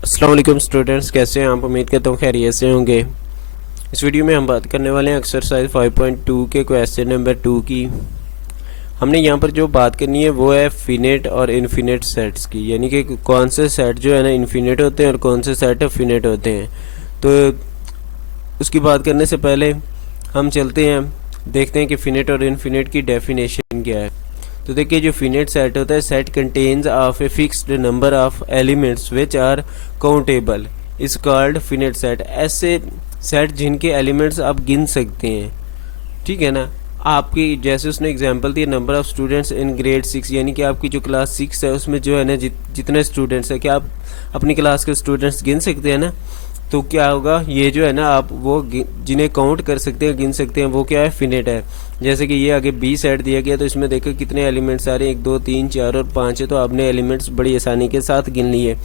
अस्सलाम वालेकुम स्टूडेंट्स, कैसे हैं आप? उम्मीद करता हूँ खैरियत से होंगे। इस वीडियो में हम बात करने वाले हैं एक्सरसाइज 5.2 के क्वेश्चन नंबर 2 की। हमने यहाँ पर जो बात करनी है वो है फिनिट और इनफिनिट सेट्स की, यानी कि कौन से सेट जो है ना इनफिनिट होते हैं और कौन से सेट फिनिट होते हैं। तो उसकी बात करने से पहले हम चलते हैं, देखते हैं कि फिनिट और इनफिनिट की डेफिनेशन क्या है। तो देखिए, जो फिनिट सेट होता है, set contains of a fixed number of elements which are countable is called finite set. ऐसे सेट जिनके एलिमेंट्स आप गिन सकते हैं, ठीक है ना। आपकी जैसे उसने example the, number of students in grade 6, यानी कि आपकी जो क्लास 6 है उसमें जो है ना जितने स्टूडेंट्स हैं, क्या आप अपनी क्लास के स्टूडेंट्स गिन सकते हैं ना। तो क्या होगा, ये जो है ना आप वो जिन्हें काउंट कर सकते हैं, गिन सकते हैं, वो क्या है, फिनिट है। जैसे कि ये आगे बी सेट दिया गया, तो इसमें देखो कितने एलिमेंट्स आ रहे हैं, 1 2 3 4 और 5 है। तो आपने एलिमेंट्स बड़ी आसानी के साथ गिन लिए,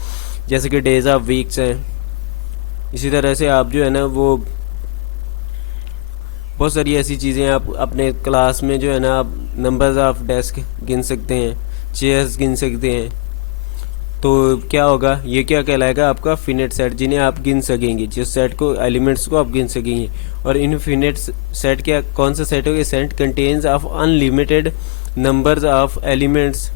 जैसे कि डेज ऑफ वीक्स हैं। इसी तरह से आप जो है ना वो बहुत सारी ऐसी चीज़ें आप अपने क्लास में जो है ना आप नंबर्स ऑफ डेस्क गिन सकते हैं, चेयर्स गिन सकते हैं। तो क्या होगा, ये क्या कहलाएगा, आपका फिनिट सेट, जिन्हें आप गिन सकेंगे, जिस सेट को एलिमेंट्स को आप गिन सकेंगे। और इनफिनिट सेट क्या, कौन सा सेट होगा, set contains of unlimited numbers of elements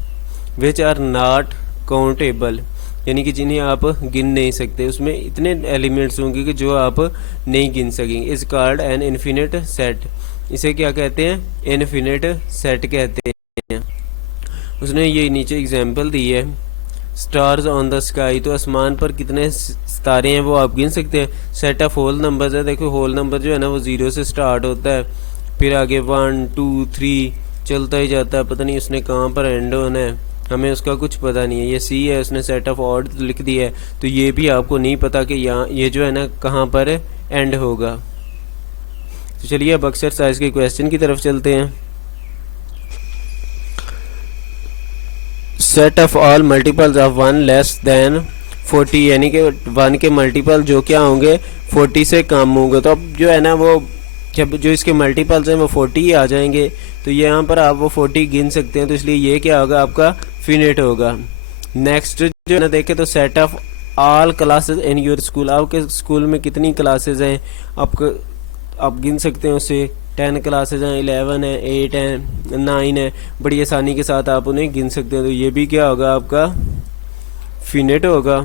which are not countable, यानी कि जिन्हें आप गिन नहीं सकते, उसमें इतने एलिमेंट्स होंगे कि जो आप नहीं गिन सकेंगे। Is called an infinite set. इसे क्या कहते हैं, इनफिनिट सेट कहते हैं। उसने ये नीचे एग्जांपल दी है, स्टार्स ऑन द स्काई, तो आसमान पर कितने सितारे हैं वो आप गिन सकते हैं। सेट ऑफ होल नंबर्स है, देखो होल नंबर जो है ना वो 0 से स्टार्ट होता है, फिर आगे 1 2 3 चलता ही जाता है, पता नहीं उसने कहाँ पर एंड होना है, हमें उसका कुछ पता नहीं है। ये सी है, उसने सेट ऑफ ऑड लिख दिया है, तो ये भी आपको नहीं पता कि यहाँ ये जो है ना कहाँ पर एंड होगा। तो चलिए अब एक्सरसाइज के क्वेश्चन की तरफ चलते हैं। Set of all multiples of 1 less than 40, यानी कि 1 के मल्टीपल जो क्या होंगे, 40 से कम होंगे। तो अब जो है ना वो जब जो इसके मल्टीपल्स हैं वो 40 ही आ जाएंगे, तो यहाँ पर आप वो 40 गिन सकते हैं, तो इसलिए ये क्या होगा, आपका फिनिट होगा। नेक्स्ट जो है ना देखें, तो set of all classes in your school, आपके स्कूल में कितनी क्लासेस हैं आपको, आप गिन सकते हैं उसे। 10 क्लासेज हैं, 11 है, 8 हैं, 9 है, बड़ी आसानी के साथ आप उन्हें गिन सकते हैं। तो ये भी क्या होगा, आपका फिनिट होगा।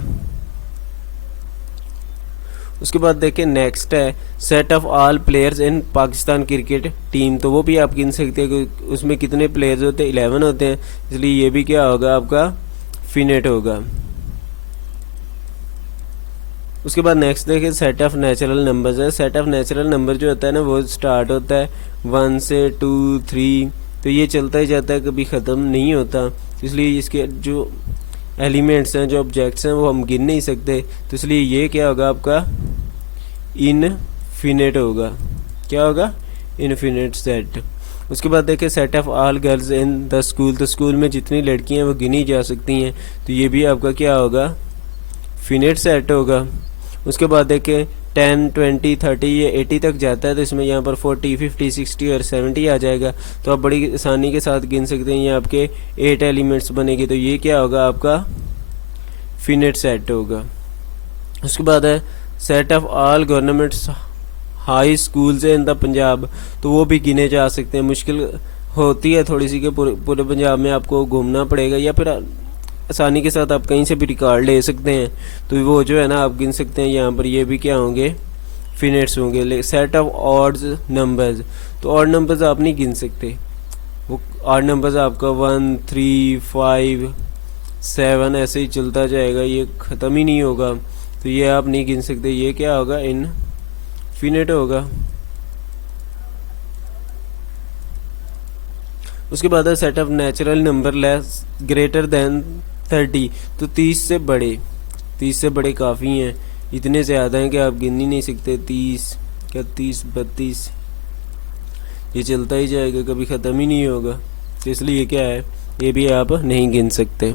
उसके बाद देखिए नेक्स्ट है set of all players in Pakistan cricket team, तो वो भी आप गिन सकते हैं कि उसमें कितने प्लेयर्स होते हैं, 11 होते हैं, इसलिए ये भी क्या होगा, आपका फिनिट होगा। उसके बाद नेक्स्ट देखिए सेट ऑफ नेचुरल नंबर्स है। सेट ऑफ नेचुरल नंबर जो होता है ना वो स्टार्ट होता है 1 से 2 3, तो ये चलता ही जाता है, कभी ख़त्म नहीं होता, इसलिए इसके जो एलिमेंट्स हैं, जो ऑब्जेक्ट्स हैं, वो हम गिन नहीं सकते, तो इसलिए ये क्या होगा, आपका इनफिनिट होगा। क्या होगा, इनफिनिट सेट। उसके बाद देखिए set of all girls in the school, तो स्कूल में जितनी लड़कियां हैं वो गिनी जा सकती हैं, तो ये भी आपका क्या होगा, फिनिट सेट होगा। उसके बाद देखिए 10 20 30 ये 80 तक जाता है, तो इसमें यहाँ पर 40 50 60 और 70 आ जाएगा, तो आप बड़ी आसानी के साथ गिन सकते हैं। ये आपके 8 एलिमेंट्स बनेंगे, तो ये क्या होगा, आपका फिनिट सेट होगा। उसके बाद है set of all governments high schools in the Punjab, तो वो भी गिने जा सकते हैं। मुश्किल होती है थोड़ी सी कि पूरे पंजाब में आपको घूमना पड़ेगा, या फिर आसानी के साथ आप कहीं से भी रिकॉर्ड ले सकते हैं, तो वो जो है ना आप गिन सकते हैं। यहाँ पर ये भी क्या होंगे, फिनिट्स होंगे। सेट ऑफ ऑड्स नंबर्स, तो ऑड नंबर्स आप नहीं गिन सकते, वो ऑड नंबर्स आपका 1 3 5 7 ऐसे ही चलता जाएगा, ये ख़त्म ही नहीं होगा, तो ये आप नहीं गिन सकते, ये क्या होगा, इनफिनिट होगा। उसके बाद है set of natural number less greater than 30, तो 30 से बड़े, 30 से बड़े काफ़ी हैं, इतने ज़्यादा हैं कि आप गिन ही नहीं सकते। 30 31 32 ये चलता ही जाएगा, कभी ख़त्म ही नहीं होगा, तो इसलिए ये क्या है, ये भी आप नहीं गिन सकते।